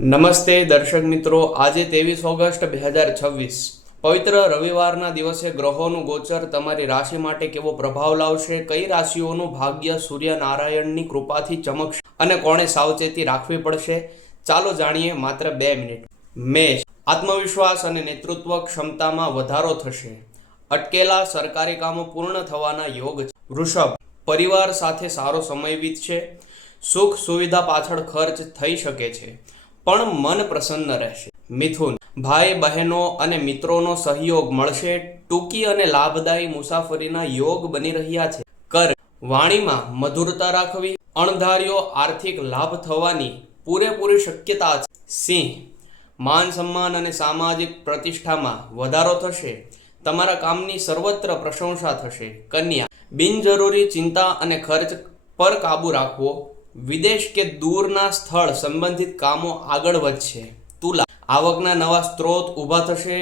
નમસ્તે દર્શક મિત્રો, આજે 23 ઓગસ્ટ 2026 પવિત્ર રવિવારના દિવસે ગ્રહોનું ગોચર તમારી રાશિ માટે કેવો પ્રભાવ લાવશે, કઈ રાશિઓનું ભાગ્ય સૂર્યનારાયણની કૃપાથી ચમકશે અને કોણે સાવચેતી રાખવી પડશે, ચાલો જાણીએ માત્ર 2 મિનિટ. મેષ, આત્મવિશ્વાસ અને નેતૃત્વ ક્ષમતામાં વધારો થશે. અટકેલા સરકારી કામો પૂર્ણ થવાના યોગ છે. વૃષભ, પરિવાર સાથે સારો સમય વીતશે. સુખ સુવિધા પાછળ ખર્ચ થઈ શકે છે, પણ મન પ્રસન્ન રહેશે. મિથુન, ભાઈ બહેનો અને મિત્રોનો સહયોગ મળશે. ટૂંકી અને લાભદાયી મુસાફરીના યોગ બની રહ્યા છે. કર્ક, વાણીમાં મધુરતા રાખવી. અણધાર્યો આર્થિક લાભ થવાની પૂરેપૂરી શક્યતા છે. સિંહ, માન સન્માન અને સામાજિક પ્રતિષ્ઠામાં વધારો થશે. તમારા કામની સર્વત્ર પ્રશંસા થશે. કન્યા, બિનજરૂરી ચિંતા અને ખર્ચ પર કાબુ રાખવો. વિદેશ કે દૂરના સ્થળ સંબંધિત કામો આગળ વધશે. તુલા, આવકના નવા સ્ત્રોત ઊભા થશે.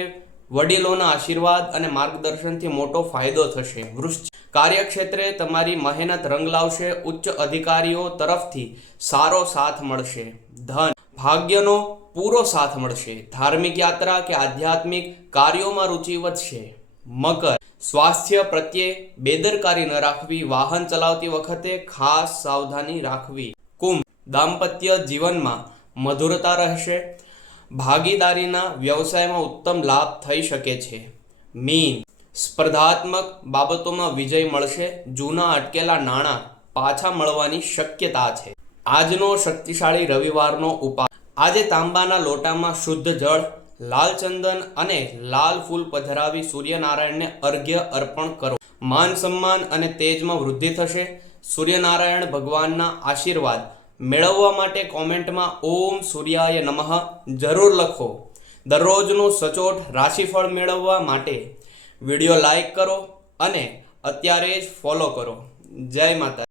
વડીલોના આશીર્વાદ અને માર્ગદર્શનથી મોટો ફાયદો થશે. વૃશ્ચિક, કાર્યક્ષેત્રે તમારી મહેનત રંગ લાવશે. ઉચ્ચ અધિકારીઓ તરફથી સારો સાથ મળશે. ધન, ભાગ્યનો પૂરો સાથ મળશે. ધાર્મિક યાત્રા કે આધ્યાત્મિક કાર્યોમાં રુચિ વધશે. મકર, સ્વાસ્થ્ય પ્રત્યે બેદરકારી ન રાખવી. વાહન ચલાવતી વખતે ખાસ સાવધાની રાખવી. કુંભ, દાંપત્ય જીવનમાં મધુરતા રહેશે. ભાગીદારીના વ્યવસાયમાં ઉત્તમ લાભ થઈ શકે છે. મીન, સ્પર્ધાત્મક બાબતોમાં વિજય મળશે. જૂના અટકેલા નાણાં પાછા મળવાની શક્યતા છે. આજનો શક્તિશાળી રવિવારનો ઉપાય. આજે તાંબાના લોટામાં શુદ્ધ જળ, લાલ ચંદન અને લાલ ફૂલ પધરાવી સૂર્યનારાયણને અર્ઘ્ય અર્પણ કરો. માન સન્માન અને તેજમાં વૃદ્ધિ થશે. સૂર્યનારાયણ ભગવાનના આશીર્વાદ મેળવવા માટે કોમેન્ટમાં ઓમ સૂર્યાય નમઃ જરૂર લખો. દરરોજનું સચોટ રાશિફળ મેળવવા માટે વિડીયો લાઈક કરો અને અત્યારે જ ફોલો કરો. જય માતા.